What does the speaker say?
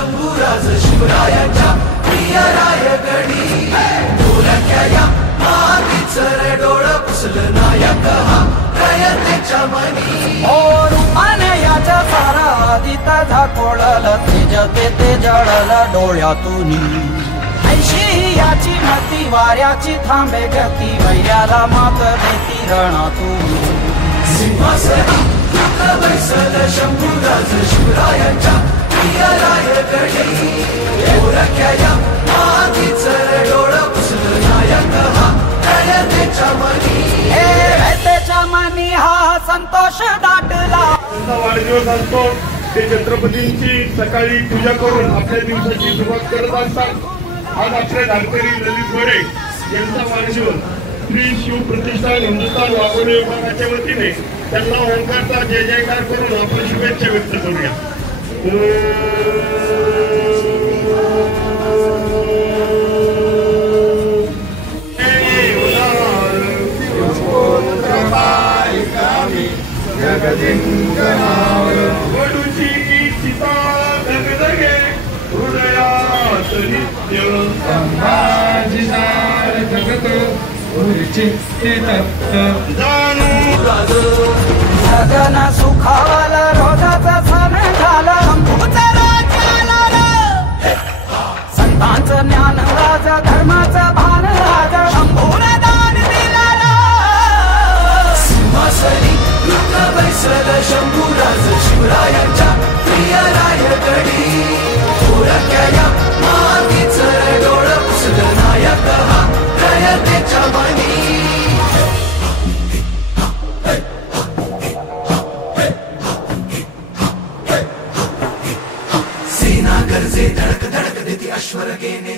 शंभूराज शिवरायांच्या प्रिय रायगडी ढोलक्या या मातीचं रे डोळ पुसलं नायक हा रयतेच्या मनी रूपाने याच्या सारा आदित झाकोळलं तेज ते जळलं डोळ्यातून ऐशी याची मती वाऱ्याची थांबे गती वैऱ्याला मात देती रणातून सिंहासनी बैसल शंभूराज शिवरायांच्या प्रिय रायगडी ढोलक्या या मातीचं रे डोळ पुसलं नायक हा रयतेच्या मनी रयतेच्या मनी हा संतोष दाटला वाढदिवस असतो ते छत्रपतींची सकाळी पूजा करून आपल्या दिवसाची सुरुवात करत असतात। आज आपले धारकरी ललित गोरे यांचा वाढदिवस श्री शिव प्रतिष्ठान हिंदुस्थान वाघोली विभागाच्या वतीने त्यांना ओंकारचा जय जयकार करून आपण शुभेच्छा व्यक्त करूया। वडूची चिता धगधगे हृदयात नित्य संभाजी जगत जाणू जगन सुखावलं रोजाचं सण झालं शंभूचं राज्य आलं संतांचं ज्ञान राज धर्माचं भान राज शंभूने दान दिलं सिंहासनी बैसल शंभूराज शिवरायांच्या प्रिय रायगडी ढोलक्या या मातीचं रे डोळ पुसलं नायक हा रयतेच्या मनी सेना गरजे धडक धडक देती अश्वरगेने